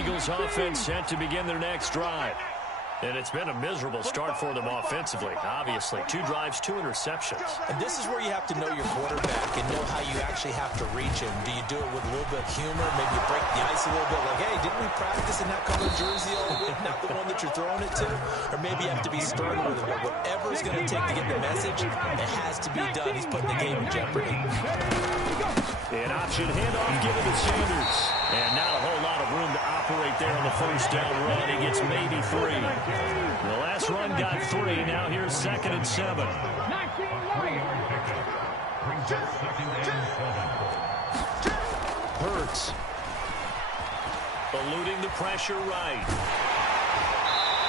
Eagles offense set to begin their next drive. And it's been a miserable start for them offensively. Obviously, 2 drives, 2 interceptions. And this is where you have to know your quarterback and know how you actually have to reach him. Do you do it with a little bit of humor? Maybe you break the ice a little bit like, hey, didn't we practice in that color jersey all week? Not the one that you're throwing it to? Or maybe you have to be stern with him. But whatever it's going to take to get the message, it has to be done. He's putting the game in jeopardy. An option handoff given to Sanders. And not a whole lot of room to operate there on the first down run. He gets maybe 3. The last run got 3. Now here's 2nd and 7. Hurts. Eluding the pressure right.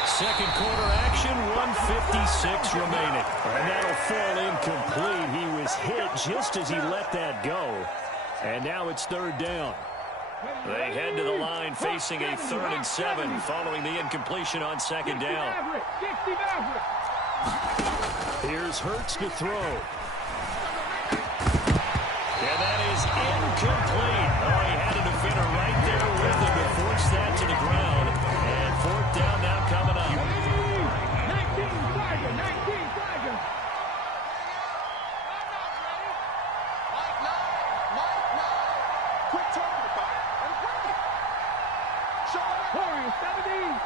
Second quarter action, 1:56 remaining. And that'll fall incomplete. He was hit just as he let that go. And now it's 3rd down. They head to the line facing a 3rd and 7 following the incompletion on 2nd down. Here's Hurts to throw. And that is incomplete. Oh, he had a defender right there with him to force that to the ground. And 4th down now coming up. 19 Tiger. Quick turn the ball and bring it. Warriors 17.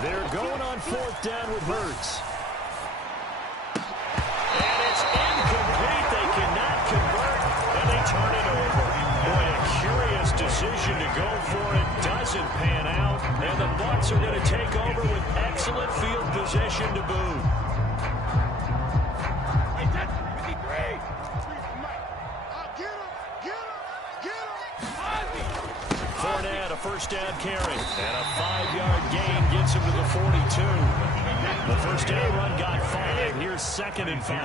They're going on 4th down with Hurts. And it's incomplete. They cannot convert, and they turn it over. Boy, a curious decision to go for it. Doesn't pan out, and the Bucs are going to take over with excellent field position to boot. Fournette, a first down carry, and a 5-yard gain gets him to the 42. The first down run got 5. Here's 2nd and 5.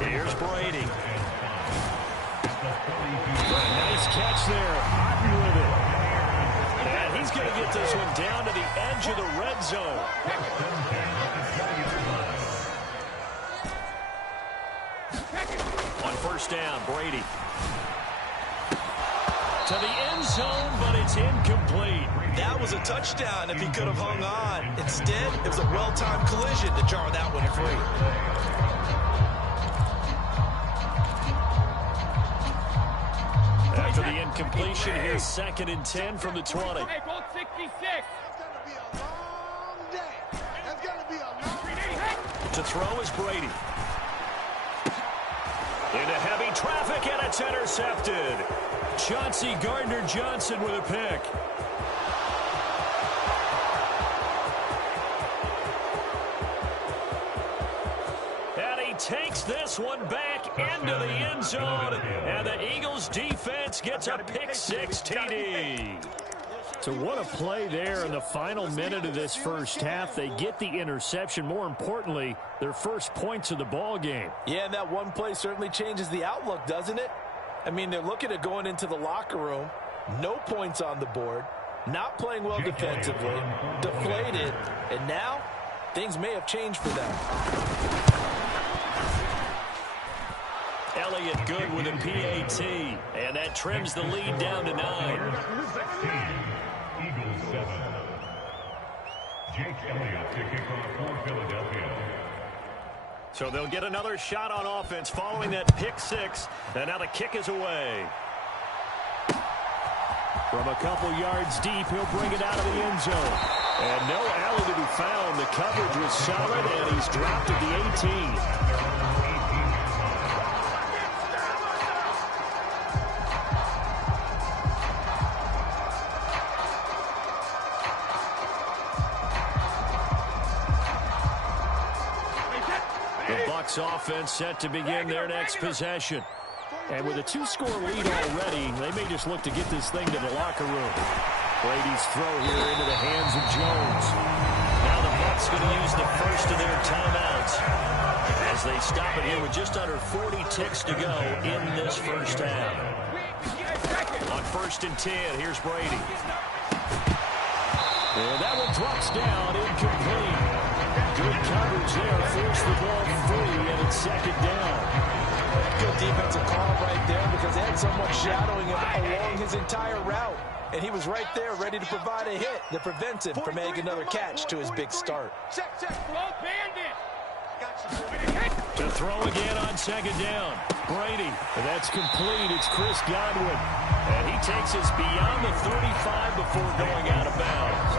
Here's Brady. Nice catch there. Hotton with it. And he's going to get this one down to the edge of the red zone. On first down, Brady. To the end zone, but it's incomplete. That was a touchdown if he could have hung on. Instead, it was a well-timed collision to jar that one free. After the incompletion, here's 2nd and 10 from the 20. Hey, go 66. To throw is Brady. Into heavy traffic, and it's intercepted. Chauncey Gardner-Johnson with a pick. And he takes this one back into the end zone. And the Eagles defense gets a pick-6 TD. So what a play there in the final minute of this first half. They get the interception. More importantly, their first points of the ball game. Yeah, and that one play certainly changes the outlook, doesn't it? I mean, they're looking at going into the locker room. No points on the board. Not playing well defensively. Deflated. And now, things may have changed for them. Elliott good with a PAT. And that trims the lead down to 9. Eagles 7. Jake Elliott to kick off for Philadelphia. So they'll get another shot on offense following that pick-6. And now the kick is away. From a couple yards deep, he'll bring it out of the end zone. And no alley to be found. The coverage was solid, and he's dropped at the 18. Offense set to begin their next possession. And with a 2-score lead already, they may just look to get this thing to the locker room. Brady's throw here into the hands of Jones. Now the Bucs going to use the first of their timeouts as they stop it here with just under 40 ticks to go in this first half. On 1st and 10, here's Brady. And that one drops down, incomplete. Good coverage there, forced the ball free, and it's 2nd down. Good defensive call right there because they had someone shadowing him along his entire route. And he was right there ready to provide a hit that prevents him from making another catch to his big start. Check. Slow bandit. To throw again on second down. Brady. That's complete. It's Chris Godwin. And he takes us beyond the 35 before going out of bounds.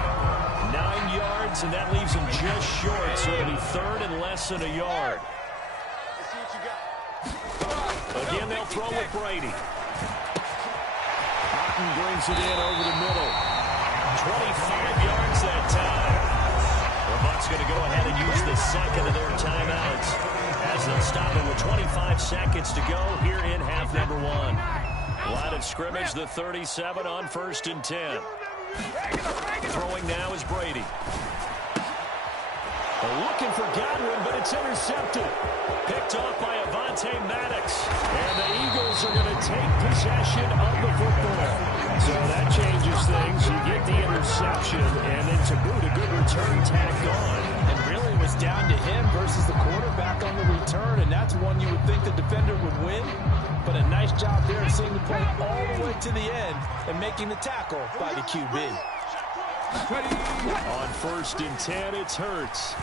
9 yards, and that leaves him just short. So it'll be third and less than a yard. Again, they'll throw with Brady. Cotton brings it in over the middle. 25 yards that time. The Bucs going to go ahead and use the second of their timeouts as they'll stop it with 25 seconds to go here in half number 1. Line of scrimmage, the 37 on 1st and 10. Throwing now is Brady. Looking for Godwin, but it's intercepted. Picked off by Avonte Maddox. And the Eagles are going to take possession of the football. So that changes things. You get the interception, and then to boot, a good return tacked on. And really it was down to him versus the quarterback on the return, and that's one you would think the defender would win. But a nice job there of seeing the play all the way to the end and making the tackle by the QB. On 1st and 10, it's Hurts.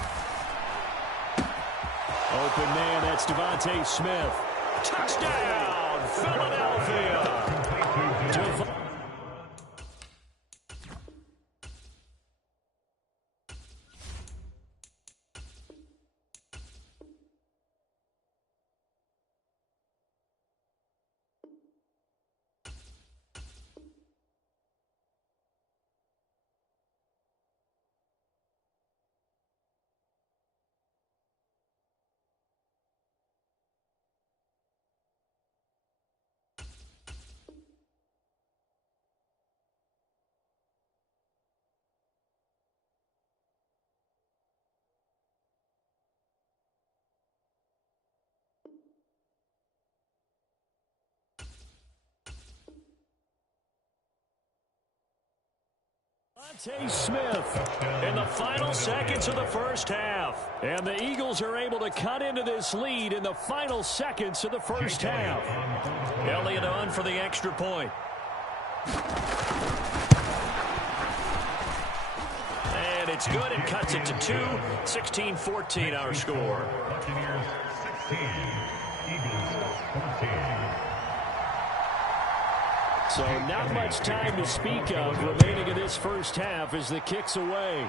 Open man, that's Devontae Smith. Touchdown, Philadelphia. Devontae Smith in the final seconds of the first half. And the Eagles are able to cut into this lead in the final seconds of the first half. Elliott on for the extra point. And it's good. It cuts it to 2. 16-14 our score. Buccaneers 16, Eagles 14. So not much time to speak of remaining in this first half as the kick's away.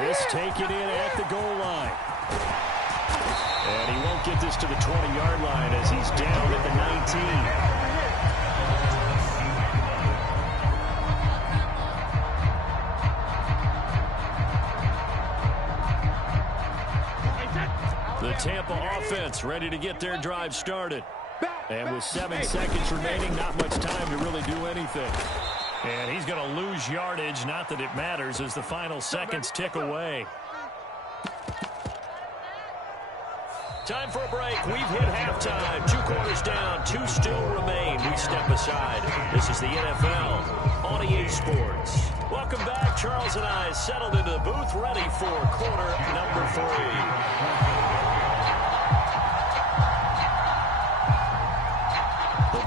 This taken in at the goal line. And he won't get this to the 20-yard line as he's down at the 19. The Tampa offense ready to get their drive started. And with 7 seconds remaining, not much time to really do anything. And he's going to lose yardage, not that it matters, as the final seconds tick away. Time for a break. We've hit halftime. 2 quarters down, 2 still remain. We step aside. This is the NFL on EA Sports. Welcome back. Charles and I settled into the booth, ready for quarter number 3.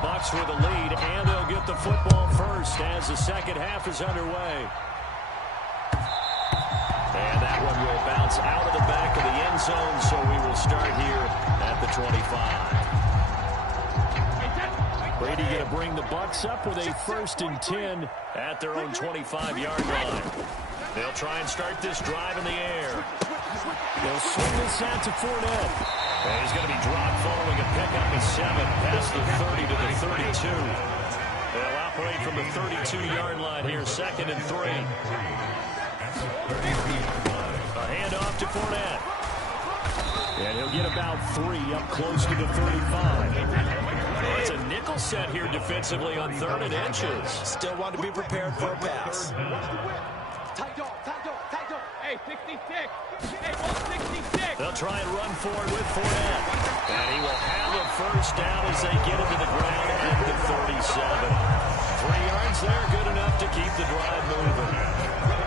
Bucs with the lead, and they'll get the football first as the second half is underway. And that one will bounce out of the back of the end zone, so we will start here at the 25. Brady going to bring the Bucs up with a 1st and 10 at their own 25-yard line. They'll try and start this drive in the air. They'll swing this out to Fournette. And he's going to be dropped following a pickup of 7 past the 30 to the 32. They'll operate from the 32-yard line here, 2nd and 3. A handoff to Fournette. And he'll get about 3 up close to the 35. It's a nickel set here defensively on 3rd and inches. Still want to be prepared for a pass. Hey, 66. Hey, 166. They'll try and run forward with Fournette. And he will have a first down as they get him to the ground at the 37. 3 yards there, good enough to keep the drive moving.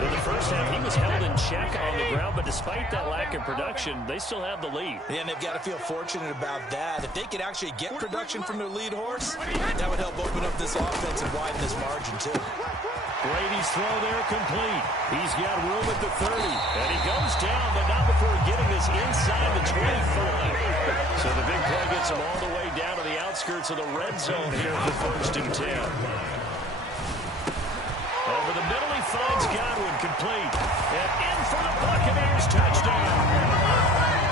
In the first half, he was held in check on the ground, but despite that lack of production, they still have the lead. Yeah, and they've got to feel fortunate about that. If they could actually get production from their lead horse, that would help open up this offense and widen this margin, too. Brady's throw there complete. He's got room at the 30, and he goes down, but not before getting this inside the 25. So the big play gets him all the way down to the outskirts of the red zone here for 1st and 10. Over the middle, he finds Godwin, complete. And in for the Buccaneers, touchdown.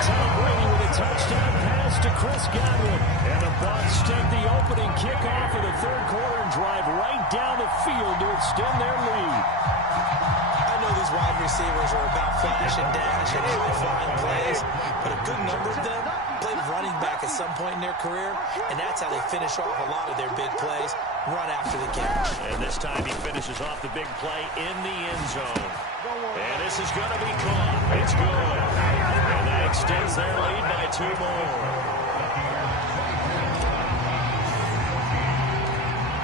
Tom Brady with a touchdown pass to Chris Godwin. And the Bucs take the opening kickoff of the 3rd quarter and drive right down the field to extend their lead. I know these wide receivers are about flash and dash and high-flying plays, but a good number of them played running back at some point in their career, and that's how they finish off a lot of their big plays, run after the catch. And this time he finishes off the big play in the end zone. And this is going to be caught. It's good. And that extends their lead by 2 more.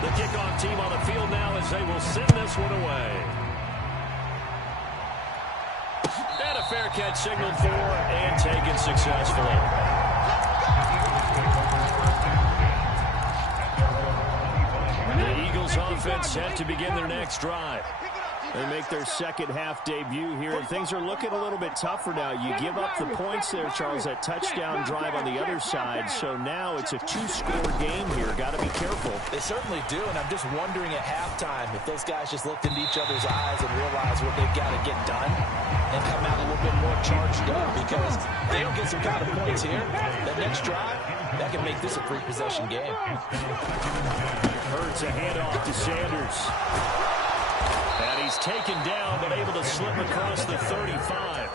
The kickoff team on the field now as they will send this one away. And a fair catch signaled for and taken successfully. The Eagles offense set to begin their next drive. They make their second half debut here, and things are looking a little bit tougher now. You give up the points there, Charles, that touchdown drive on the other side. So now it's a 2-score game here. Got to be careful. They certainly do, and I'm just wondering at halftime if those guys just looked into each other's eyes and realized what they've got to get done and come out a little bit more charged up, because they don't get some kind of points here. That next drive, that can make this a 3-possession game. Hurts a handoff to Sanders. And he's taken down, but able to slip across the 35.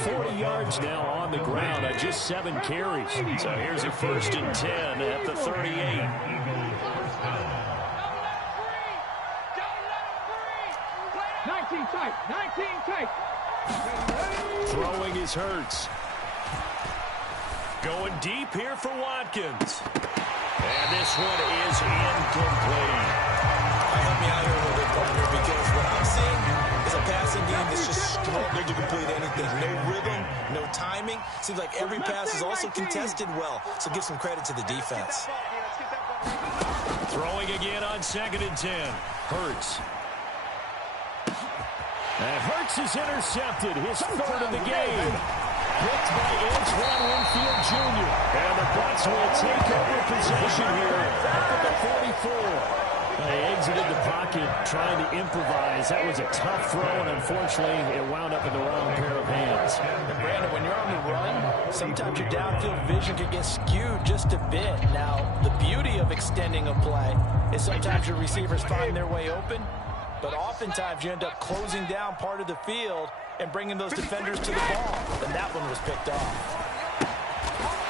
40 yards now on the ground on just 7 carries. So here's a 1st and 10 at the 38. 19 tight, 19 tight. Throwing is Hurts. Going deep here for Watkins. And this one is incomplete. Help me out here a little bit, partner, because what I'm seeing is a passing game that's just struggled to complete anything. No rhythm, no timing. Seems like every pass is also contested well, so give some credit to the defense. Throwing again on 2nd and 10. Hurts. And Hurts is intercepted, his 3rd of the game. Picked by Antoine Winfield Jr. And the Bucs will take over possession here at the 44. They exited the pocket trying to improvise. That was a tough throw, and unfortunately, it wound up in the wrong pair of hands. And Brandon, when you're on the run, sometimes your downfield vision can get skewed just a bit. Now, the beauty of extending a play is sometimes your receivers find their way open, but oftentimes you end up closing down part of the field and bringing those defenders to the ball. And that one was picked off.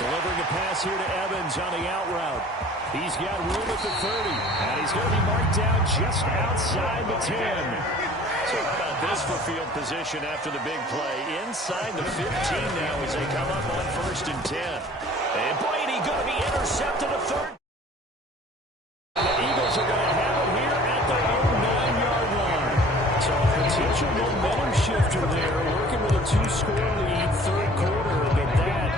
Delivering a pass here to Evans on the out route. He's got room at the 30, and he's going to be marked down just outside the 10. So how about this for field position after the big play? Inside the 15 now as they come up on 1st and 10. And Brady going to be intercepted a 3rd. The Eagles are going to have it here at their own 9-yard line. So a potential momentum shifter there, working with a 2-score lead, 3rd quarter, but that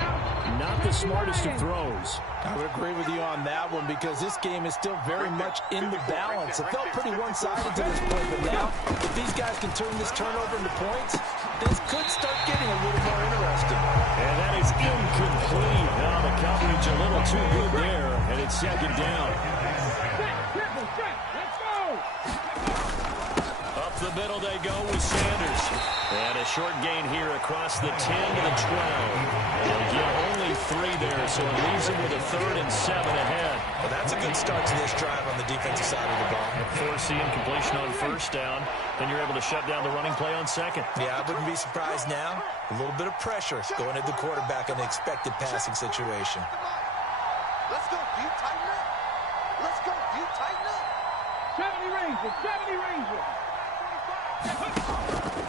not the smartest of throws. I would agree with you on that one, because this game is still very much in the balance. It felt pretty one-sided to this point, but now, if these guys can turn this turnover into points, things could start getting a little more interesting. And that is incomplete. Now the coverage a little too good there, and it's 2nd down. Let's go. Up the middle they go with Sanders. And a short gain here across the 10 to the 12. They'll get only 3 there, so it leaves them with a 3rd and 7 ahead. Well, that's a good start to this drive on the defensive side of the ball. Forcing completion on 1st down, then you're able to shut down the running play on 2nd. Yeah, I wouldn't be surprised now. A little bit of pressure going at the quarterback in an expected passing situation. Let's go, you tighten up. Let's go, you tighten up. 70 Rangers, 70 Rangers.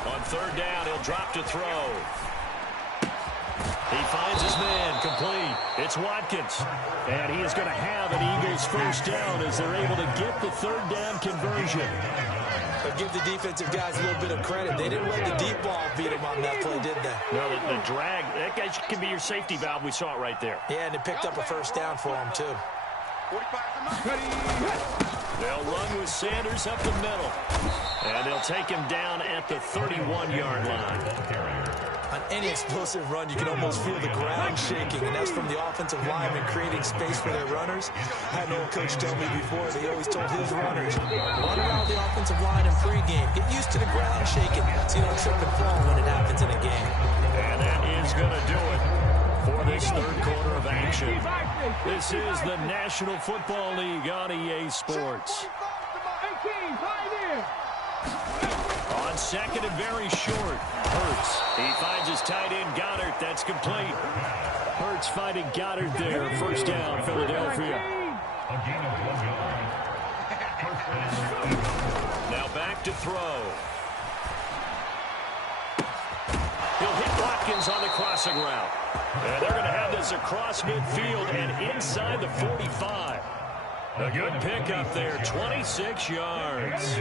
On 3rd down, he'll drop to throw. He finds his man, incomplete. It's Watkins. And he is going to have an Eagles first down as they're able to get the third down conversion. But give the defensive guys a little bit of credit. They didn't let the deep ball beat them on that play, did they? No, the drag, that guy can be your safety valve. We saw it right there. Yeah, and it picked up a first down for them, too. They'll run with Sanders up the middle. And they'll take him down at the 31-yard line. On any explosive run, you can almost feel the ground shaking, and that's from the offensive linemen creating space for their runners. I had an old coach tell me before, they always told his runners, run around the offensive line in pregame. Get used to the ground shaking so you don't trip and fall when it happens in a game. And that is going to do it for this third quarter of action. This is the National Football League on EA Sports. 18, pioneer. On second and very short, Hurts. He finds his tight end, Goddard. That's complete. Hurts finding Goddard there. First down, Philadelphia. Now back to throw. He'll hit Watkins on the crossing route. And they're going to have this across midfield and inside the 45. A good pickup there, 26 yards.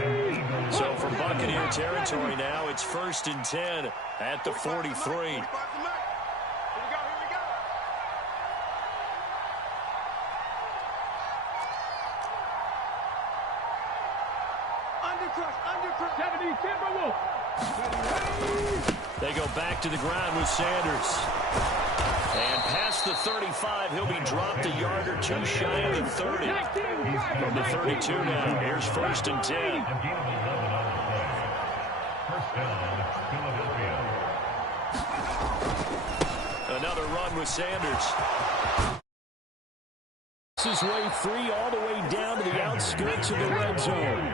So from Buccaneer territory now, it's 1st and 10 at the 43. Undercrush. 70, Timberwolf. They go back to the ground with Sanders. And past the 35, he'll be dropped a yard or two shy of the 30. From the 32 now, here's 1st and 10. Another run with Sanders. This is way free all the way down to the outskirts of the red zone.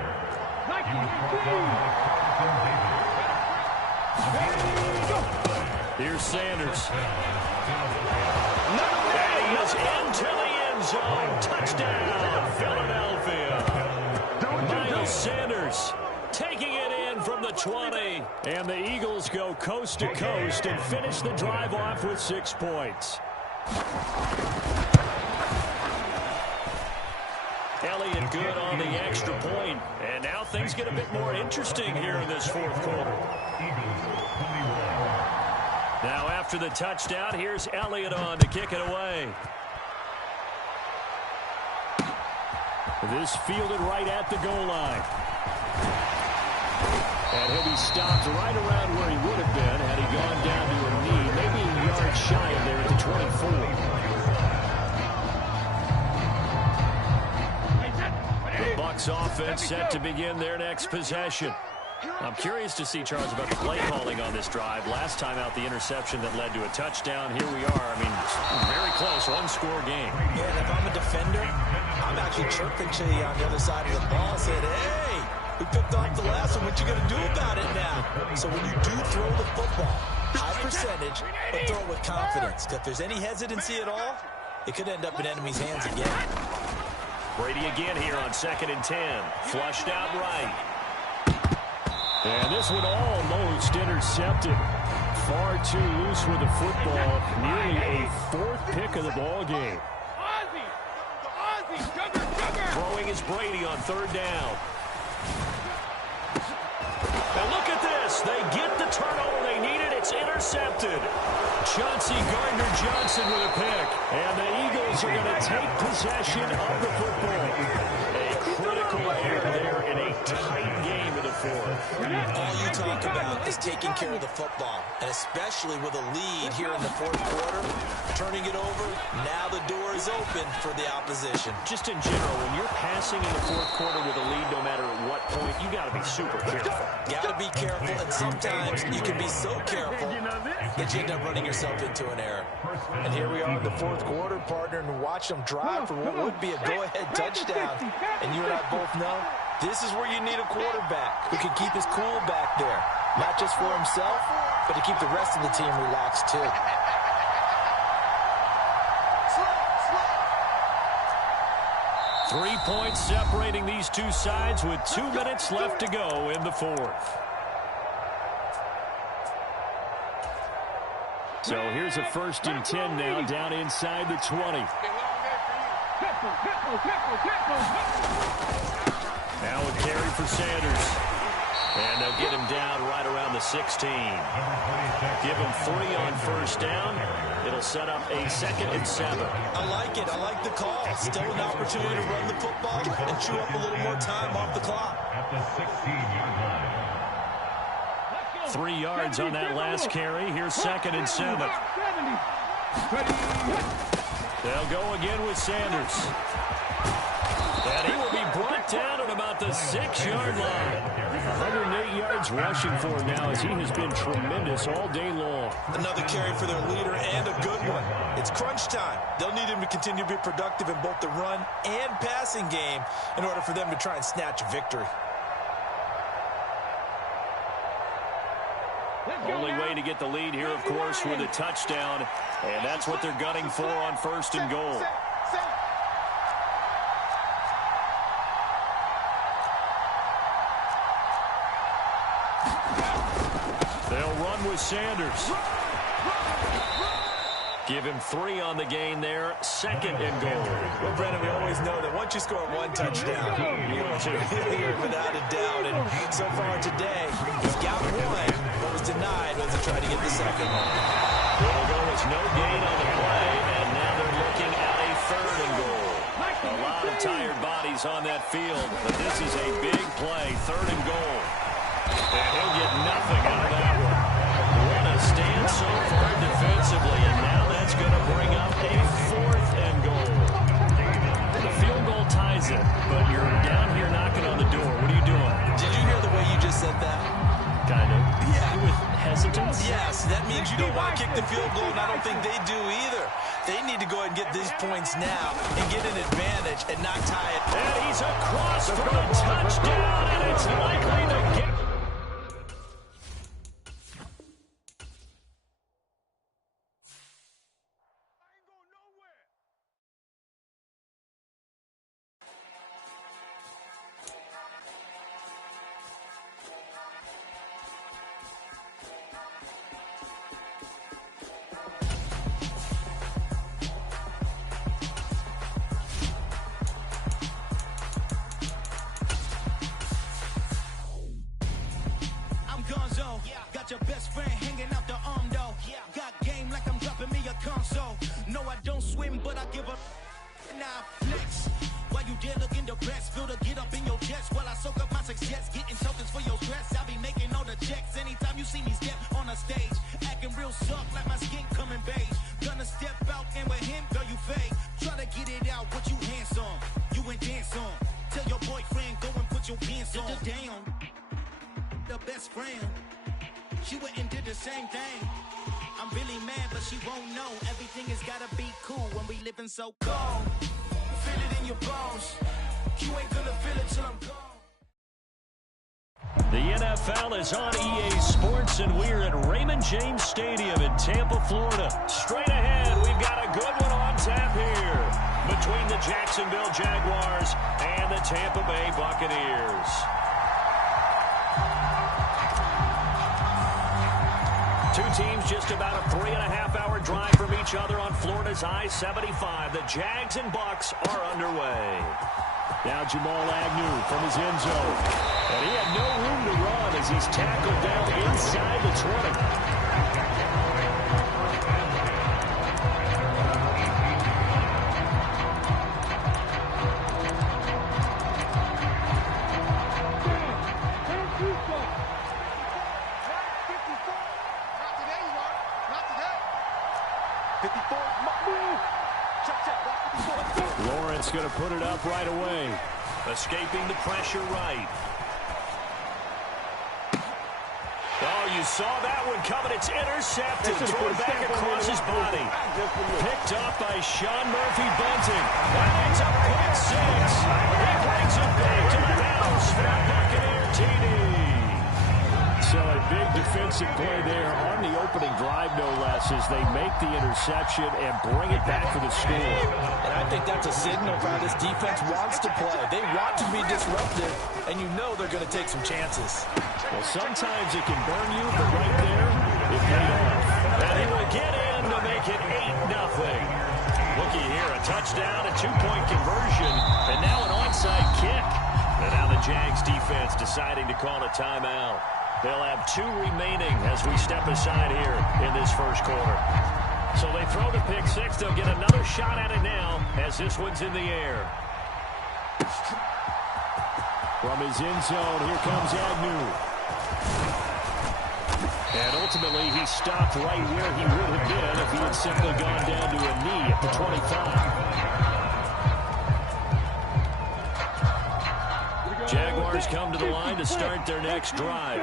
Here's Sanders. And he is into the end zone. Touchdown, Philadelphia. Miles Sanders taking it in from the 20. And the Eagles go coast to coast and finish the drive off with 6 points. Elliott good on the extra point. And now things get a bit more interesting here in this fourth quarter. Now after the touchdown, here's Elliott on to kick it away. This fielded right at the goal line. And he'll be stopped right around where he would have been had he gone down to a knee, maybe a yard shy of there at the 24. The Bucs offense set to begin their next possession. I'm curious to see, Charles, about the play calling on this drive. Last time out, the interception that led to a touchdown. Here we are. I mean, very close, one-score game. Yeah, and if I'm a defender, I'm actually chirping to you on the other side of the ball, saying, hey, we picked off the last one. What you going to do about it now? So when you do throw the football, high percentage, but throw it with confidence. If there's any hesitancy at all, it could end up in enemy's hands again. Brady again here on 2nd and 10. Flushed out right. And this one almost intercepted. Far too loose with the football. Nearly a 4th pick of the ball game. Throwing is Brady on 3rd down. And look at this. They get the turnover they needed. It's intercepted. Chauncey Gardner-Johnson with a pick. And the Eagles are going to take possession of the football. A critical error there in a tight game in the 4th. All you talk about is taking care of the football, and especially with a lead here in the 4th quarter, turning it over, now the door is open for the opposition. Just in general, when you're passing in the 4th quarter with a lead, no matter at what point, you got to be super careful. Got to be careful, and sometimes you can be so careful that you end up running yourself into an error. And here we are in the 4th quarter, partner, and watch them drive for what would be a go-ahead touchdown. And you and I both know this is where you need a quarterback who can keep his cool back there, not just for himself, but to keep the rest of the team relaxed too. Slow. 3 points separating these two sides with 2 minutes left to go in the 4th. So here's a 1st and 10 now, down inside the 20. Now a carry for Sanders. And they'll get him down right around the 16. Give him 3 on 1st down. It'll set up a 2nd and 7. I like it. I like the call. Still an opportunity to run the football and chew up a little more time off the clock. At the 16-yard line. 3 yards on that last carry. Here's 2nd and 7. They'll go again with Sanders. And he will be brought down at about the 6-yard line. 108 yards rushing for him now as he has been tremendous all day long. Another carry for their leader and a good one. It's crunch time. They'll need him to continue to be productive in both the run and passing game in order for them to try and snatch a victory. Only way to get the lead here, of course, with a touchdown. And that's what they're gunning for on 1st and goal. They'll run with Sanders. Give him 3 on the gain there. 2nd and goal. Well, Brennan, we always know that once you score 1 touchdown, you're without a doubt. And so far today, he's got 1. What was denied was to try to get the 2nd one. It'll go as no gain on the play, and now they're looking at a 3rd and goal. A lot of tired bodies on that field, but this is a big play. 3rd and goal. And he'll get nothing out of that one. What a stand so far defensively, and now that's going to bring up a 4th and goal. The field goal ties it, but you're down here knocking on the door. What are you doing? Did you hear the way you just said that? Kind of. Yeah. With hesitance? Yes, that means you don't want to kick the field goal, and I don't think they do either. They need to go ahead and get these points now and get an advantage and not tie it. And he's across for a touchdown, and it's likely to get... Got your best friend hanging out the arm though. Got game like I'm dropping me a console. No, I don't swim, but I give up. Now flex. While you there looking the best, feel the get up in your chest while I soak up my success. Getting tokens for your stress. I be making all the checks anytime you see me step on a stage. Acting real soft like my skin coming beige. Gonna step out and with him, girl, you fake. Try to get it out, what you handsome. You ain't dance on. Tell your boyfriend, go and put your pants on. Down. The best friend. She went and did the same thing. I'm really mad, but she won't know. Everything has gotta be cool when we living so cold. Feel it in your bones. You ain't gonna feel it till I'm gone. The NFL is on EA Sports, and we're at Raymond James Stadium in Tampa, Florida. Straight ahead, we've got a good one on tap here between the Jacksonville Jaguars and the Tampa Bay Buccaneers. Two teams just about a 3.5-hour drive from each other on Florida's I-75. The Jags and Bucs are underway. Now Jamal Agnew from his end zone. And he had no room to run as he's tackled down inside the 20. Lawrence going to put it up right away. Escaping the pressure right. Oh, you saw that one coming. It's intercepted. Thrown back across his body. Picked up by Sean Murphy-Bunting. That ends up quick 6. He brings it back to the house for a Buccaneer TD. So a big defensive play there on the opening drive, no less, as they make the interception and bring it back for the score. And I think that's a signal for how this defense wants to play. They want to be disruptive, and you know they're going to take some chances. Well, sometimes it can burn you, but right there, it paid off. And he will get in. two-point conversion, and now an onside kick. And now the Jags defense deciding to call a timeout. They'll have 2 remaining as we step aside here in this first quarter. So they throw the pick 6. They'll get another shot at it now as this one's in the air. From his end zone, here comes Agnew. And ultimately, he stopped right where he would have been if he had simply gone down to a knee at the 25. Jaguars come to the line to start their next drive.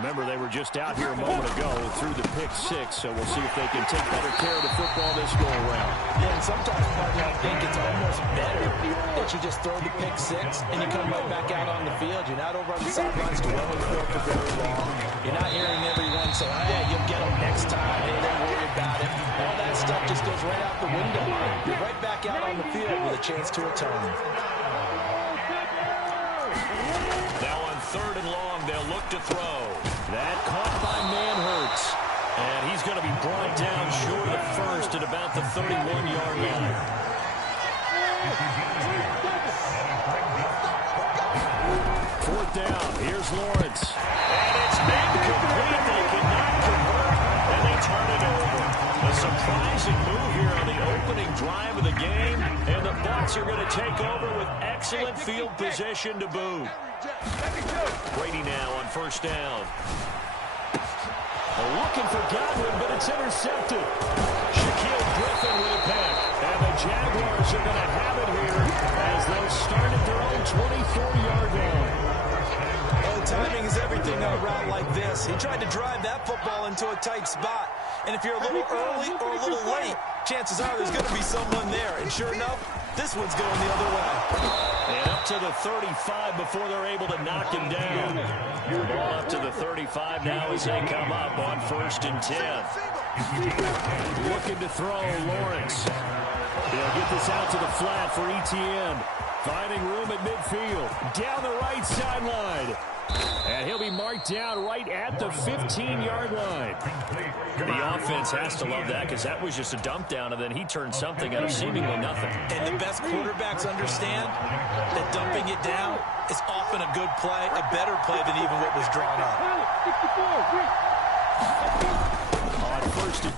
Remember, they were just out here a moment ago through the pick 6, so we'll see if they can take better care of the football this go-around. Yeah, and sometimes, partner, I think it's almost better that you just throw the pick 6 and you come right back out on the field. You're not over on the sidelines dwelling the field for very long. You're not hearing everyone say, oh, yeah, you'll get them next time. Hey, don't worry about it. All that stuff just goes right out the window. You're right back out on the field with a chance to atone. Now on 3rd and long, they'll look to throw. That caught by Manhertz. And he's going to be brought down short of the first at about the 31-yard line. 4th down. Here's Lawrence. And it's incomplete. They cannot convert, and they turn it over. A surprising move here on the opening drive of the game, and the Bucs are going to take over with excellent field position to boot. Brady now on 1st down. Looking for Godwin, but it's intercepted. Shaquille Griffin with a pick. And the Jaguars are going to have it here as they start at their own 24-yard line. Well, timing is everything on a route like this. He tried to drive that football into a tight spot. And if you're a little early or a little late, chances are there's going to be someone there. And sure enough, this one's going the other way. And up to the 35 before they're able to knock him down. Ball up to the 35 now as they come up on 1st and 10. Looking to throw, Lawrence. They'll get this out to the flat for Etienne. Finding room at midfield. Down the right sideline. And he'll be marked down right at the 15-yard line. The offense has to love that because that was just a dump down, and then he turned something out of seemingly nothing. And the best quarterbacks understand that dumping it down is often a good play, a better play than even what was drawn up. On 1st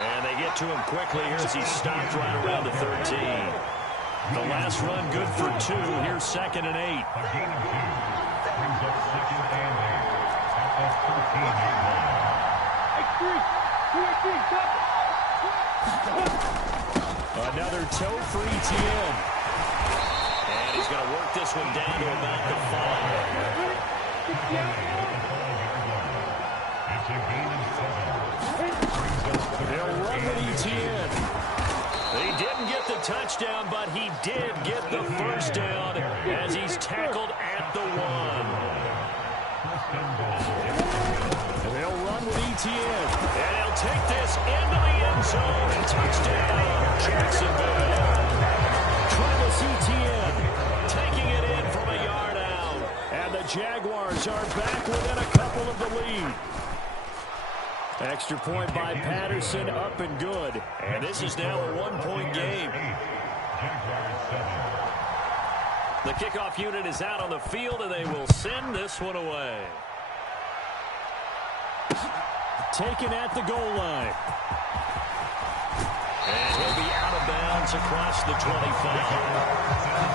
and they get to him quickly here as he stopped right around the 13. The last run good for 2. Here's 2nd and 8. Another toe for Etienne. And he's going to work this one down to about the 5. They'll run with Etienne. He didn't get the touchdown, but he did get the first down as he's tackled at the 1. They'll run with Etienne, and he'll take this into the end zone and touchdown, Jacksonville. Travis Etienne taking it in from a yard out, and the Jaguars are back within a couple of the lead. Extra point by Patterson, up and good. And this is now a 1-point game. The kickoff unit is out on the field, and they will send this one away. Taken at the goal line. And he'll be out of bounds across the 25.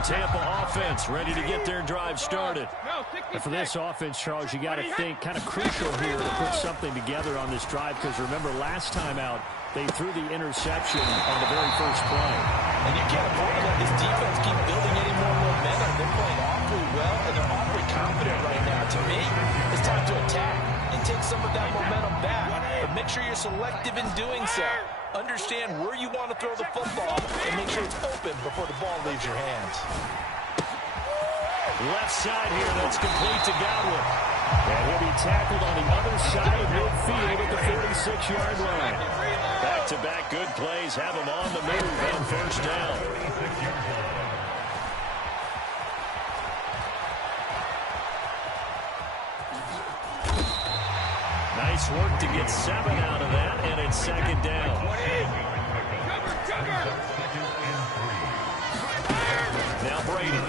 Tampa offense ready to get their drive started. And for this offense, Charles, you got to think kind of crucial here to put something together on this drive because remember last time out they threw the interception on the very first play. And you can't afford to let this defense keep building any more momentum. They're playing awfully well and they're awfully confident right now. To me, it's time to attack and take some of that momentum back. But make sure you're selective in doing so. Understand where you want to throw the football and make sure it's open before the ball leaves your hands. Left side here, that's complete to Godwin. And he'll be tackled on the other side of midfield at the 46-yard line. That Back-to-back good plays have him on the move on first down. Nice work to get 7 out of that, and it's second down. Now Brady.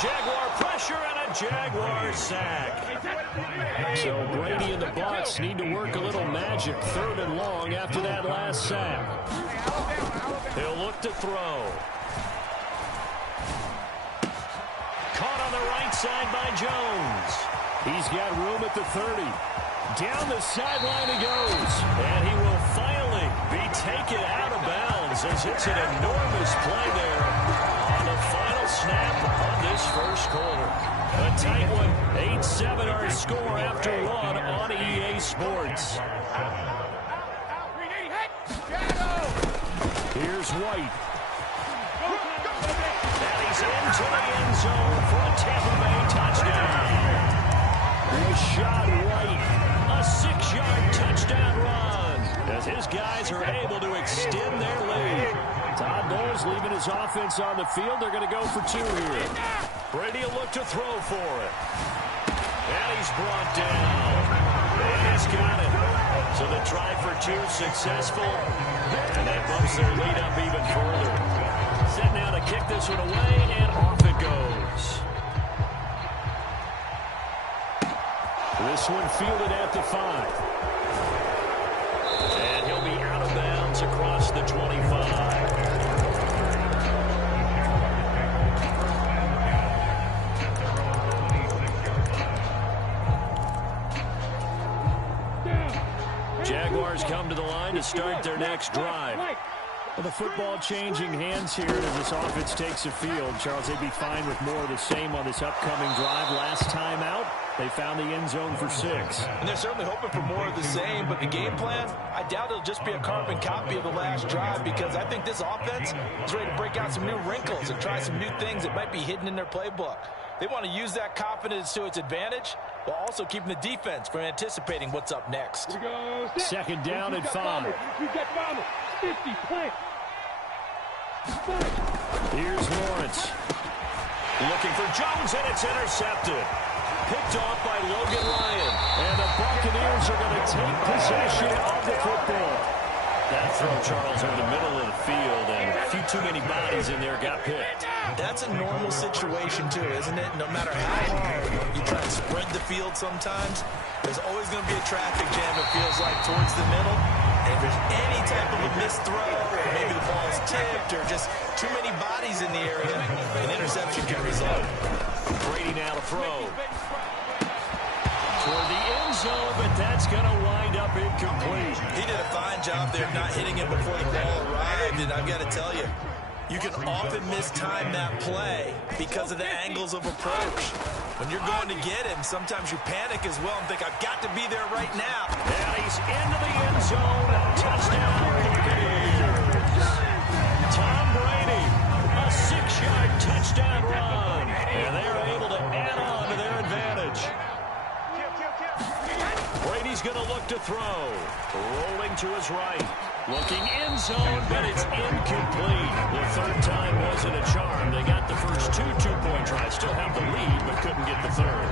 Jaguar pressure and a Jaguar sack. So Brady and the Bucs need to work a little magic 3rd and long after that last sack. He'll look to throw. Caught on the right side by Jones. He's got room at the 30. Down the sideline he goes. And he will finally be taken out of bounds as it's an enormous play there on the final snap of this first quarter. A tight one. 8-7 our score after one on EA Sports. Here's White. And he's into the end zone for a Tampa Bay touchdown. Rashad White, a 6-yard touchdown run as his guys are able to extend their lead. Todd Bowles leaving his offense on the field. They're going to go for 2 here. Brady will look to throw for it. And he's brought down. And he's got it. So the try for 2 successful. And that bumps their lead up even further. Set now to kick this one away, and off it goes. This one fielded at the 5. And he'll be out of bounds across the 25. Jaguars come to the line to start their next drive. Well, the football changing hands here as this offense takes the field. Charles, they'd be fine with more of the same on this upcoming drive. Last time out, they found the end zone for 6. And they're certainly hoping for more of the same, but the game plan, I doubt it'll just be a carbon copy of the last drive because I think this offense is ready to break out some new wrinkles and try some new things that might be hidden in their playbook. They want to use that confidence to its advantage while also keeping the defense from anticipating what's up next. Second down at 5. Here's Lawrence. Looking for Jones, and it's intercepted. Picked off by Logan Ryan. And the Buccaneers are going to take possession of the football. That throw, Charles, over the middle of the field, and a few too many bodies in there got picked. That's a normal situation, too, isn't it? No matter how hard you try to spread the field sometimes, there's always going to be a traffic jam, it feels like, towards the middle. And if there's any type of a missed throw, or maybe the ball is tipped, or just too many bodies in the area, an interception can result. Brady now to throw. Toward the end zone, but that's going to wind up incomplete. He did a fine job there not hitting it before the ball arrived, and I've got to tell you, you can often mistime that play because of the angles of approach. When you're going to get him, sometimes you panic as well and think, I've got to be there right now. And he's into the end zone. Touchdown, Buccaneers. Tom Brady, a 6-yard touchdown run. And they're able to add on to their advantage. Brady's going to look to throw. Rolling to his right. Looking end zone, but it's incomplete. The 3rd time wasn't a charm. They got the first 2 two-point tries. Still have the lead, but couldn't get the 3rd.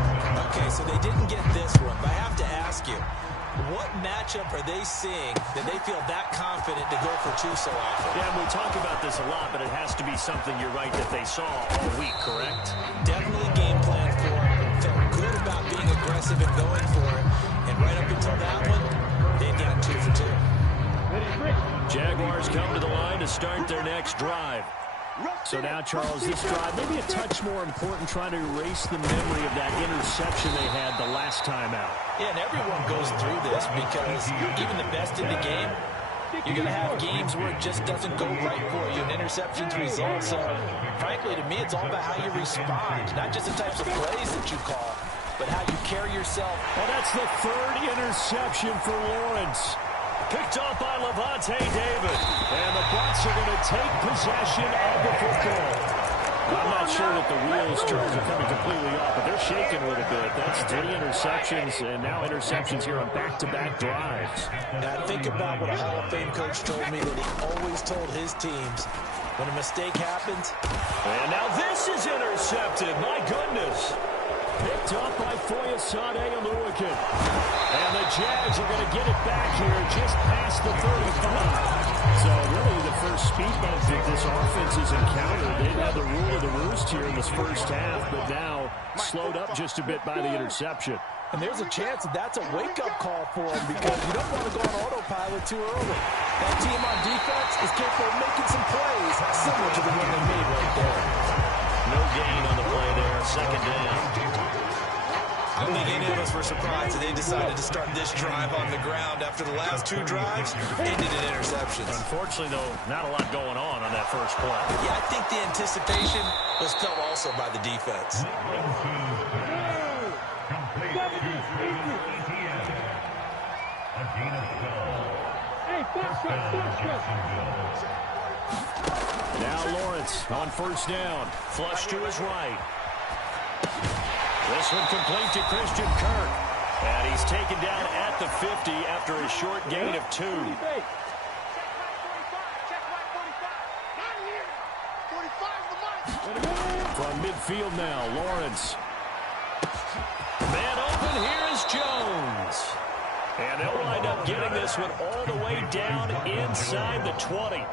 Okay, so they didn't get this one. But I have to ask you, what matchup are they seeing that they feel that confident to go for 2 so often? Yeah, we talk about this a lot, but it has to be something, you're right, that they saw all week, correct? Definitely game plan for it. Felt good about being aggressive and going for it. And right up until that one, they've got 2 for 2. Jaguars come to the line to start their next drive. So now, Charles, this drive maybe a touch more important, trying to erase the memory of that interception they had the last time out. Yeah, and everyone goes through this because even the best in the game, you're going to have games where it just doesn't go right for you, and interceptions result. So, frankly, to me, it's all about how you respond, not just the types of plays that you call, but how you carry yourself. Well, that's the 3rd interception for Lawrence. Picked off by Lavonte David. And the Bucs are going to take possession of the football. I'm not sure that the wheels, Charles, are coming completely off, but they're shaking a little bit. That's 3 interceptions, and now interceptions here on back-to-back drives. Now, think about what a Hall of Fame coach told me that he always told his teams, when a mistake happens. And now this is intercepted. My goodness. Picked up by Foyesade Oluwakin. And the Jags are going to get it back here just past the 35. So really the first speed bump that this offense has encountered. They've had the rule of the roost here in this first half, but now slowed up just a bit by the interception. And there's a chance that that's a wake-up call for them because you don't want to go on autopilot too early. That team on defense is capable of making some plays similar to the one they made right there. No gain on the play there, second down. I don't think any of us were surprised that they decided to start this drive on the ground after the last 2 drives ended in interceptions. Unfortunately, though, not a lot going on that first play. Yeah, I think the anticipation was felt also by the defense. Now Lawrence on first down. Flush to his right. This one complete to Christian Kirk. And he's taken down at the 50 after a short gain of 2. From midfield now, Lawrence. Man open, here is Jones. And they'll wind up getting this one all the way down inside the 20.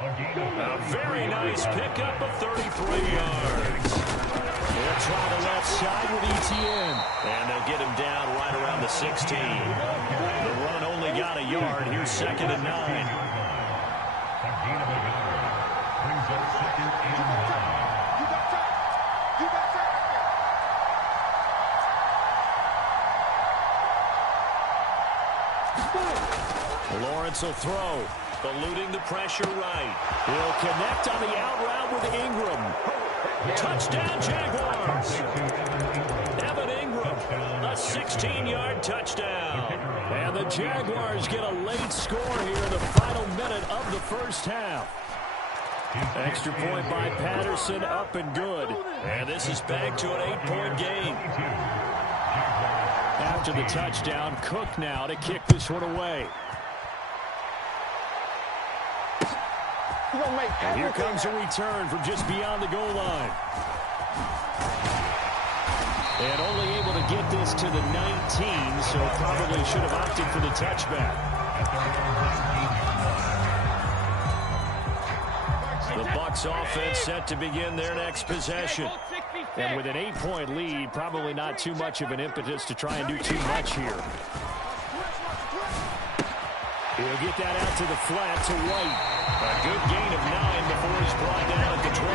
A very nice pickup of 33 yards. They'll try the left side with Etienne. And they'll get him down right around the 16. The run only got a yard. Here's 2nd and 9. Brings up 2nd and 9. Lawrence will throw, eluding the pressure right. He'll connect on the out route with Ingram. Touchdown, Jaguars. Evan Ingram, a 16-yard touchdown. And the Jaguars get a late score here in the final minute of the first half. Extra point by Patterson, up and good. And this is back to an 8-point game. After the touchdown, Cook now to kick this one away. And here comes a return from just beyond the goal line. And only able to get this to the 19, so probably should have opted for the touchback. The Bucs offense set to begin their next possession. And with an 8-point lead, probably not too much of an impetus to try and do too much here. He'll get that out to the flat to White. A good gain of 9 before he's brought down at the 28.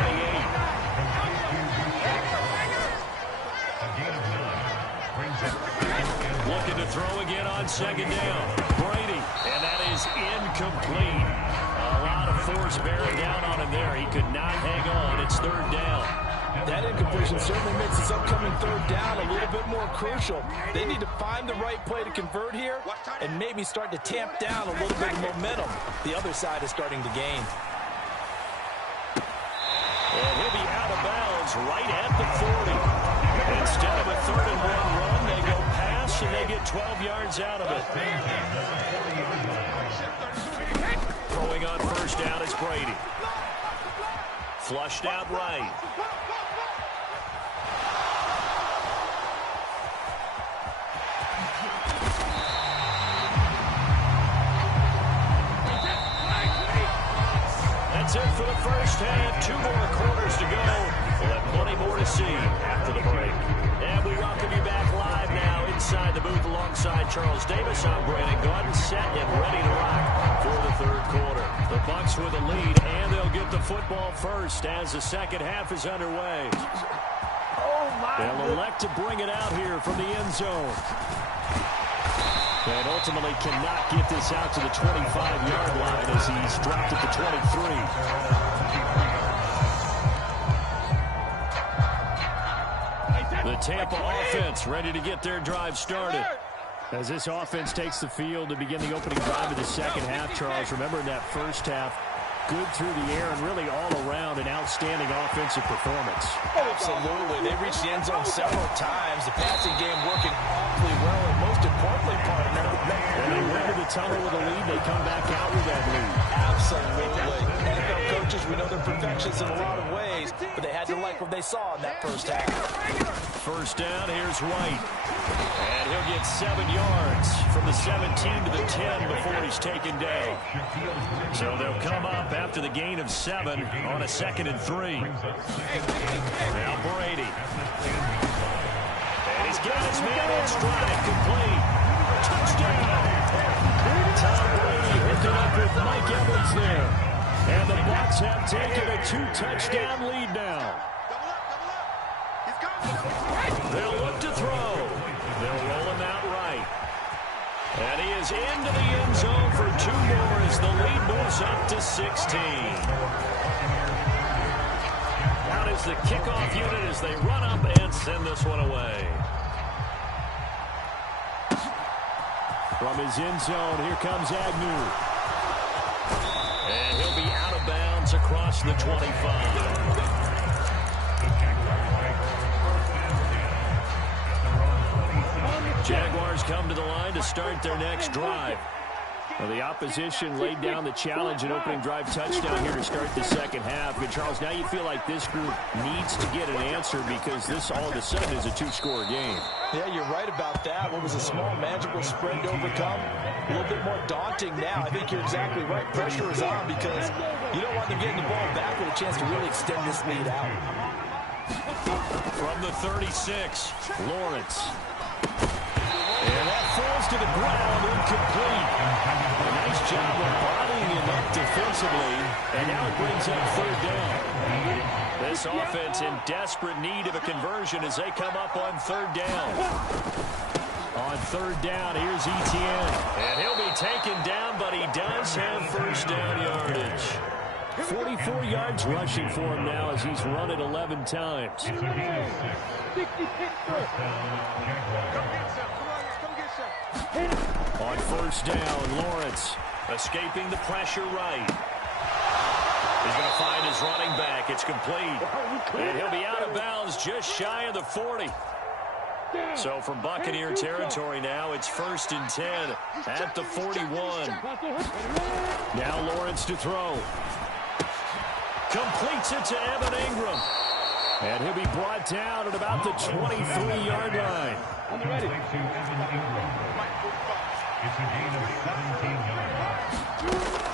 Looking to throw again on 2nd down. Brady, and that is incomplete. A lot of force bearing down on him there. He could not hang on. It's 3rd down. That incompletion certainly makes this upcoming 3rd down a little bit more crucial. They need to find the right play to convert here and maybe start to tamp down a little bit of momentum. The other side is starting to gain. And he'll be out of bounds right at the 40. Instead of a 3rd and 1 run, they go pass and they get 12 yards out of it. Throwing on first down is Brady. Flushed out right. That's it for the first half. 2 more quarters to go. We'll have plenty more to see after the break. And we welcome you back live now inside the booth alongside Charles Davis. I'm Brandon Gordon, set and ready to rock for the 3rd quarter. The Bucs with a lead, and they'll get the football first as the second half is underway. They'll elect to bring it out here from the end zone. And ultimately cannot get this out to the 25-yard line as he's dropped at the 23. The Tampa offense ready to get their drive started. As this offense takes the field to begin the opening drive of the second half, Charles, remember in that first half, good through the air and really all around an outstanding offensive performance. Absolutely. They reached the end zone several times. The passing game working awfully well, and most importantly, partner, when they went to the tunnel with a lead, they come back out with that lead. Absolutely. NFL coaches, we know they're perfectionists in a lot of ways, but they had to like what they saw in that first half. First down, here's White. And he'll get 7 yards from the 17 to the 10 before he's taken down. So they'll come up after the gain of 7 on a 2nd and 3. Now Brady. And he's got his man in stride, complete. Touchdown. Tom Brady hooked it up with Mike Evans there. And the Bucs have taken a 2-touchdown lead now. They'll look to throw. They'll roll him out right. And he is into the end zone for 2 more as the lead moves up to 16. Out is the kickoff unit as they run up and send this one away. From his end zone, here comes Agnew. And he'll be out of bounds across the 25. Jaguars come to the line to start their next drive. Well, the opposition laid down the challenge and opening drive touchdown here to start the second half. And, Charles, now you feel like this group needs to get an answer because this all of a sudden is a 2-score game. Yeah, you're right about that. What was a small, manageable spread to overcome, a little bit more daunting now. I think you're exactly right. Pressure is on because you don't want them getting the ball back with a chance to really extend this lead out. From the 36, Lawrence. And that falls to the ground, incomplete. A nice job of bodying him up defensively, and now it brings up 3rd down. This offense in desperate need of a conversion as they come up on 3rd down. On 3rd down, here's Etienne. And he'll be taken down, but he does have first down yardage. 44 yards rushing for him now as he's run it 11 times. On 1st down, Lawrence escaping the pressure right. He's going to find his running back. It's complete. And he'll be out of bounds just shy of the 40. So from Buccaneer territory now, it's 1st and 10 at the 41. Now Lawrence to throw. Completes it to Evan Ingram. And he'll be brought down at about the 23-yard line. I'm ready. It's a gain of 17 yards.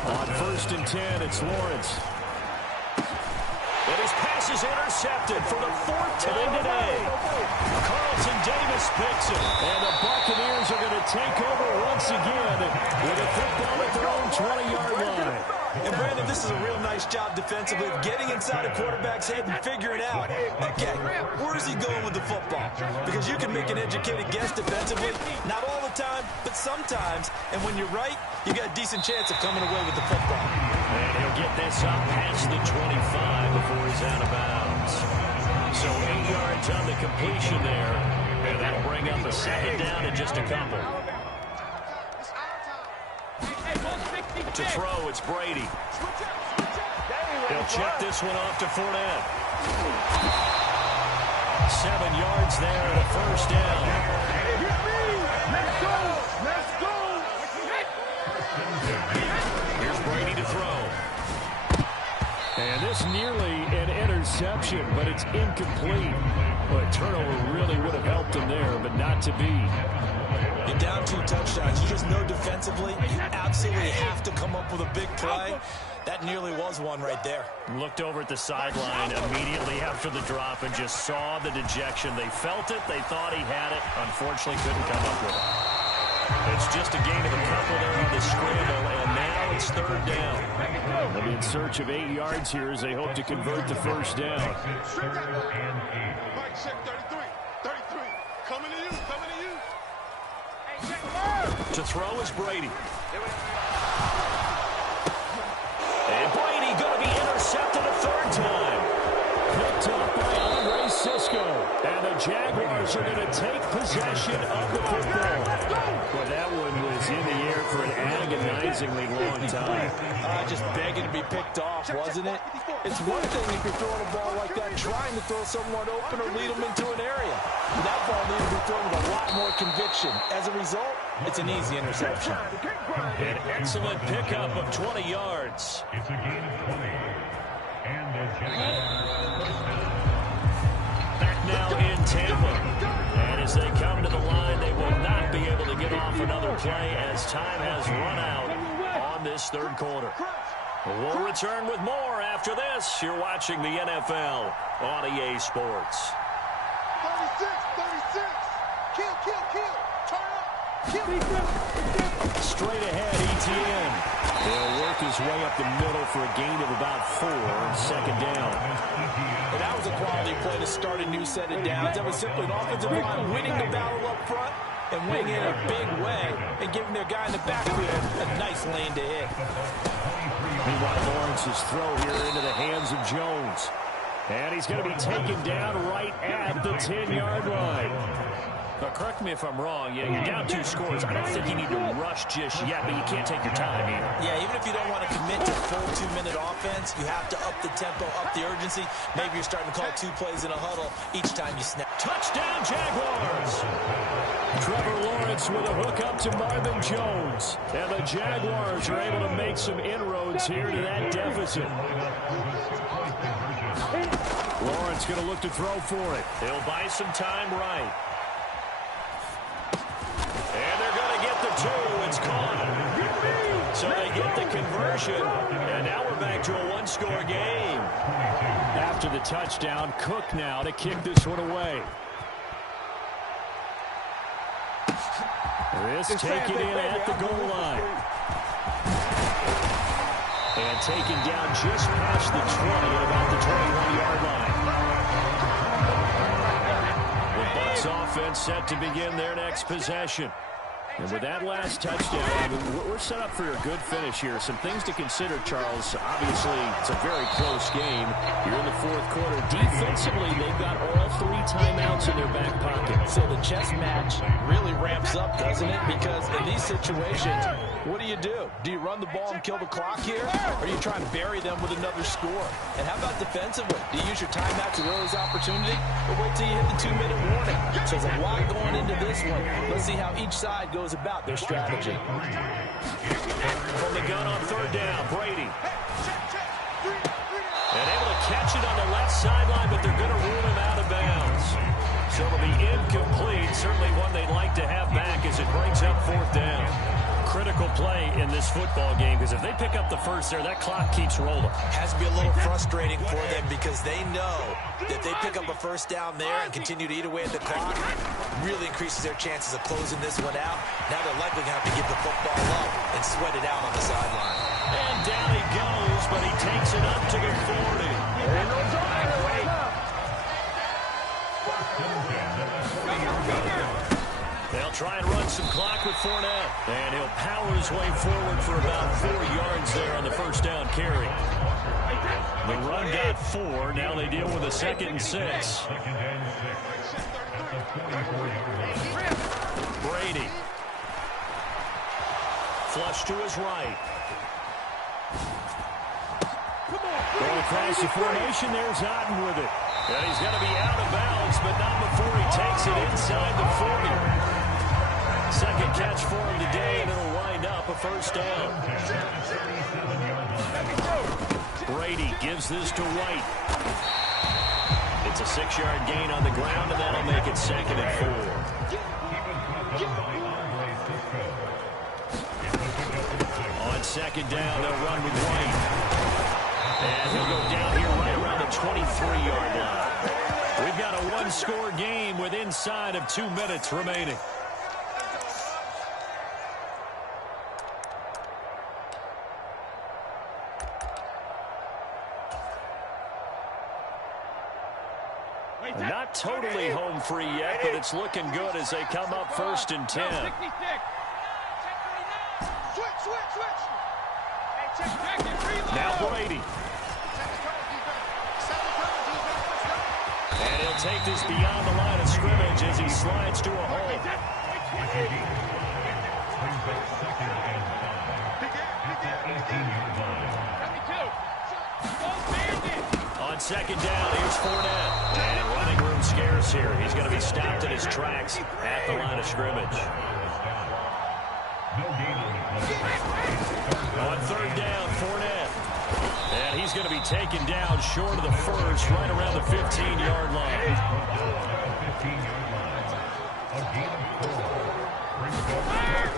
On 1st and 10, it's Lawrence. And his pass is intercepted for the 4th time today. Carlton Davis picks it. And the Buccaneers are going to take over once again with a football at their own 20-yard line. And, Brandon, this is a real nice job defensively of getting inside a quarterback's head and figuring out, okay, where is he going with the football? Because you can make an educated guess defensively, not all the time, but sometimes. And when you're right, you got a decent chance of coming away with the football. And he'll get this up past the 25 before he's out of bounds. So 8 yards on the completion there. And that'll bring up a 2nd down in just a couple. To throw, it's Brady. He'll check this one off to Fournette. 7 yards there and a 1st down. Here's Brady to throw. And this nearly an interception, but it's incomplete. Well, a turnover really would have helped him there, but not to be. You're down 2 touchdowns. You just know defensively you absolutely have to come up with a big play. That nearly was one right there. Looked over at the sideline immediately after the drop and just saw the dejection. They felt it. They thought he had it. Unfortunately, couldn't come up with it. It's just a gain of a couple there on the scramble, and now it's 3rd down. They'll be in search of 8 yards here as they hope to convert the 1st down. Mike, check 33. 33. Coming to you. Coming to you. To throw is Brady. And Brady going to be intercepted a 3rd time. Picked up by Andre Cisco. And the Jaguars are going to take possession of the football. Well, that one was in the air for an agonizingly long time. Just begging to be picked off, wasn't it? It's one thing if you're throwing a ball like that, trying to throw someone open or lead them into an area. That ball needs to be thrown with a lot more conviction. As a result, it's an easy interception. An excellent pickup of 20 yards. It's a gain of 20. And the Jaguars. Back now in Tampa. And as they come to the line, they will not be able to get off another play as time has run out on this third quarter. We'll return with more after this. You're watching the NFL on EA Sports. 36, 36. Kill, kill, kill. Turn up. Kill. Straight ahead, Etienne. He'll work his way up the middle for a gain of about 4, second down. And that was a quality play to start a new set of downs. That was simply an offensive line winning the battle up front and winning in a big way and giving their guy in the backfield a nice lane to hit. Meanwhile, Lawrence's throw here into the hands of Jones. And he's going to be taken down right at the 10-yard line. But correct me if I'm wrong, you're down 2 scores. I don't think you need to rush just yet, but you can't take your time either. Yeah, even if you don't want to commit to full 2-minute offense, you have to up the tempo, up the urgency. Maybe you're starting to call 2 plays in a huddle each time you snap. Touchdown, Jaguars! Trevor Lawrence with a hook up to Marvin Jones. And the Jaguars are able to make some inroads here to that deficit. Lawrence going to look to throw for it. He'll buy some time right. And they're going to get the 2. It's caught. So they get the conversion. And now we're back to a 1-score game. After the touchdown, Cook now to kick this one away. This taken in at the goal line. And taken down just past the 20 at about the 21-yard line. The Bucs offense set to begin their next possession. And with that last touchdown, we're set up for a good finish here. Some things to consider, Charles. Obviously, it's a very close game. You're in the fourth quarter. Defensively, they've got all 3 timeouts in their back pocket. So the chess match really ramps up, doesn't it? Because in these situations, what do? Do you run the ball and kill the clock here? Or are you trying to bury them with another score? And how about defensively? Do you use your timeout to realize opportunity? Or wait till you hit the 2-minute warning? So there's a lot going into this one. Let's see how each side goes about their strategy. From the gun on third down, Brady. And able to catch it on the left sideline, but they're going to rule him out of bounds. So it'll be incomplete. Certainly one they'd like to have back as it brings up 4th down. Critical play in this football game because if they pick up the first there, that clock keeps rolling. Has to be a little frustrating for them because they know that they pick up a first down there and continue to eat away at the clock, really increases their chances of closing this one out. Now they're likely going to have to give the football up and sweat it out on the sideline. And down he goes, but he takes it up to the 40. And no time to wait. They'll try and run some clock with Fournette. And he'll power his way forward for about 4 yards there on the first down carry. The run got 4. Now they deal with a 2nd and 6. Brady. Flush to his right. Going across the formation, there's Otten with it. And he's going to be out of bounds, but not before he takes it inside the 40. Second catch for him today, and it'll wind up a first down. Brady gives this to White. It's a 6-yard gain on the ground, and that'll make it 2nd and 4. On 2nd down, they'll run with White. And he'll go down here right around the 23-yard line. We've got a 1-score game with inside of 2 minutes remaining. Not totally home free yet, but it's looking good as they come up 1st and 10. Now Brady. And he'll take this beyond the line of scrimmage as he slides to a hole. second down. Here's Fournette. And running room scarce here. He's going to be stopped in his tracks at the line of scrimmage. On third down, Fournette. And he's going to be taken down short of the first, right around the 15-yard line.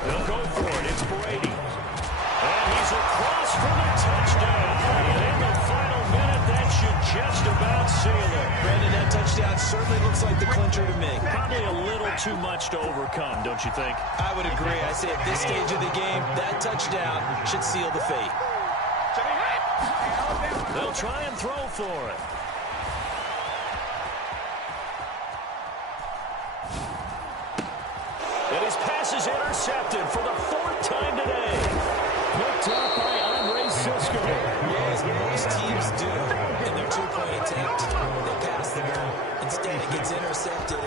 They'll go for it. It's Brady. And he's across for the touchdown. And in the final minute, that should just about seal it. Brandon, that touchdown certainly looks like the clincher to me. Probably a little too much to overcome, don't you think? I would agree. I say at this stage of the game, that touchdown should seal the fate. They'll try and throw for it. And his pass is intercepted for the fourth time today. Picked up by Andre Cisco. Yes, most teams do in their two-point attempt. They pass the ball. Instead, it gets intercepted.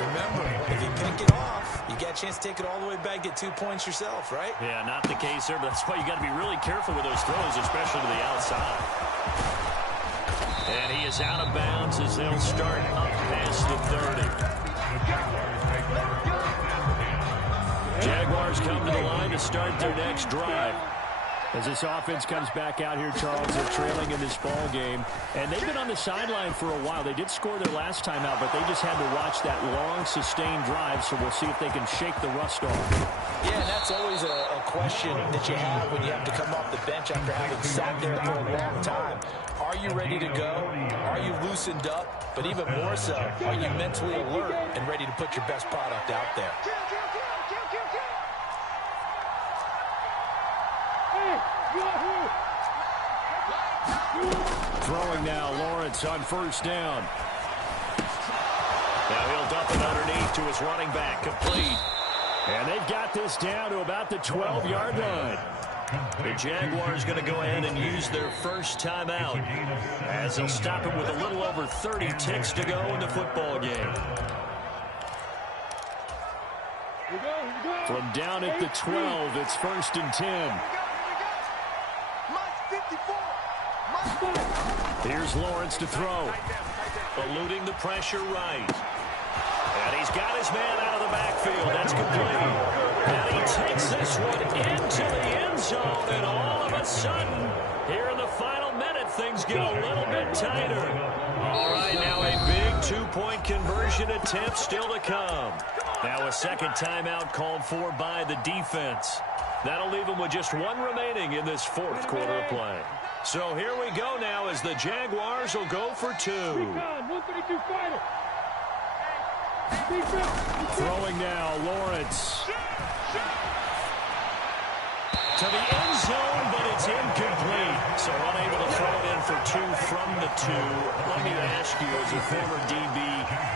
Remember, if you pick it off, you got a chance to take it all the way back, get 2 points yourself, right? Yeah, not the case there, but that's why you got to be really careful with those throws, especially to the outside. And he is out of bounds as they'll start up past the 30. Jaguars come to the line to start their next drive. As this offense comes back out here, Charles, they're trailing in this ball game. And they've been on the sideline for a while. They did score their last time out, but they just had to watch that long, sustained drive, so we'll see if they can shake the rust off. Yeah, and that's always a question that you have when you have to come off the bench after having sat there for a long time. Are you ready to go? Are you loosened up? But even more so, are you mentally alert and ready to put your best product out there? Throwing now, Lawrence on first down. Now he'll dump it underneath to his running back, complete. And they've got this down to about the 12-yard line. The Jaguars going to go ahead and use their first timeout as they'll stop it with a little over 30 ticks to go in the football game. From down at the 12, it's 1st and 10. Here's Lawrence to throw. Eluding the pressure right. And he's got his man out of the backfield. That's complete. And he takes this one into the end zone. And all of a sudden, here in the final minute, things get a little bit tighter. All right, now a big two-point conversion attempt still to come. Now a second timeout called for by the defense. That'll leave them with just one remaining in this fourth quarter of play. So here we go now as the Jaguars will go for two. Throwing now, Lawrence. To the end zone, but it's incomplete. So unable to throw it in for two from the two. Let me ask you, as a former DB,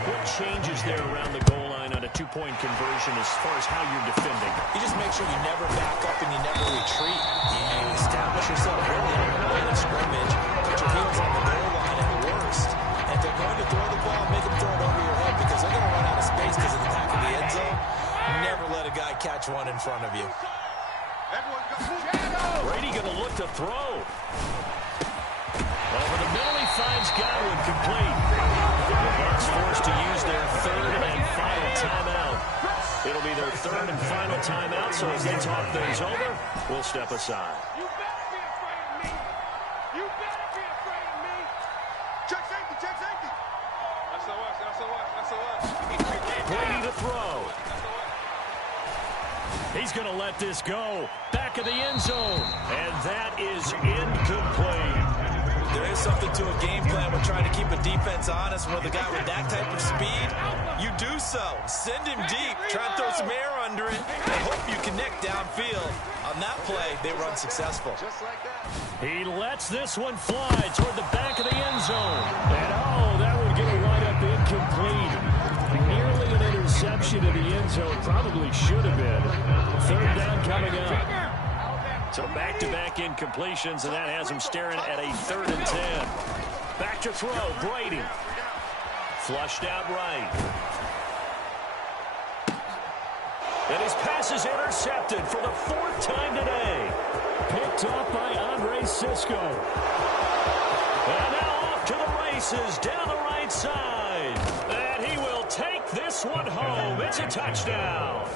what changes there around the goal line on a two-point conversion as far as how you're defending? You just make sure you never back up and you never retreat. You establish yourself really on the line of scrimmage, put your heels on the goal line at the worst. And if they're going to throw the ball, make them throw it over your head because they're going to run out of space because of the back of the end zone. Never let a guy catch one in front of you. Brady going to look to throw. Over the middle, he finds Godwin, complete. Bucks forced to use their third and final timeout. It'll be their third and final timeout, so as they talk things over, we'll step aside. You better be afraid of me. You better be afraid of me. Check safety, check safety. That's so us, that's so us, that's so us. Brady to throw. He's going to let this go. Back of the end zone. And that is incomplete. There is something to a game plan when trying to keep a defense honest. With a guy with that type of speed, you do so. Send him deep. Try and throw some air under it and hope you connect downfield. On that play, they were unsuccessful. Just like that. He lets this one fly toward the back of the end zone. And oh, that would get a right-up incomplete. Nearly an interception in the end zone. Probably should have been. Third down coming up. So back-to-back incompletions, and that has him staring at a 3rd and 10. Back to throw, Brady. Flushed out right. And his pass is intercepted for the 4th time today. Picked up by Andre Cisco. And now off to the races down the right side. And he will take this one home. It's a touchdown.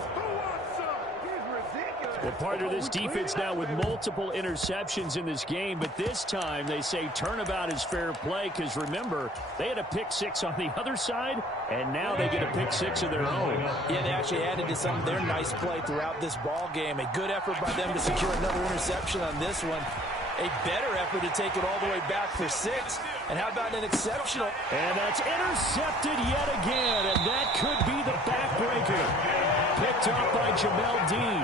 Well, part of this defense now with multiple interceptions in this game, but this time they say turnabout is fair play because, remember, they had a pick six on the other side, and now they get a pick six of their own. Yeah, they actually added to some of their nice play throughout this ball game. A good effort by them to secure another interception on this one. A better effort to take it all the way back for 6. And how about an exceptional? And that's intercepted yet again, and that could be the backbreaker. Picked up by Jamel Dean.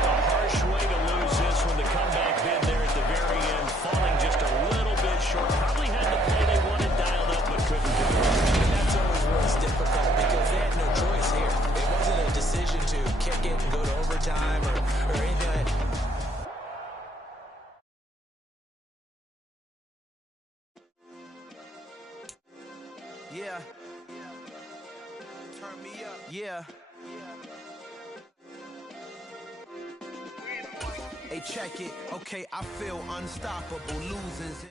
A harsh way to lose this when the comeback bid there at the very end, falling just a little bit short. Probably had the play they wanted dialed up, but couldn't do it. And that's always what's difficult because they had no choice here. It wasn't a decision to kick it and go to overtime or anything like that. Yeah. Turn me up. Yeah. Hey, check it. Okay, I feel unstoppable. Losing.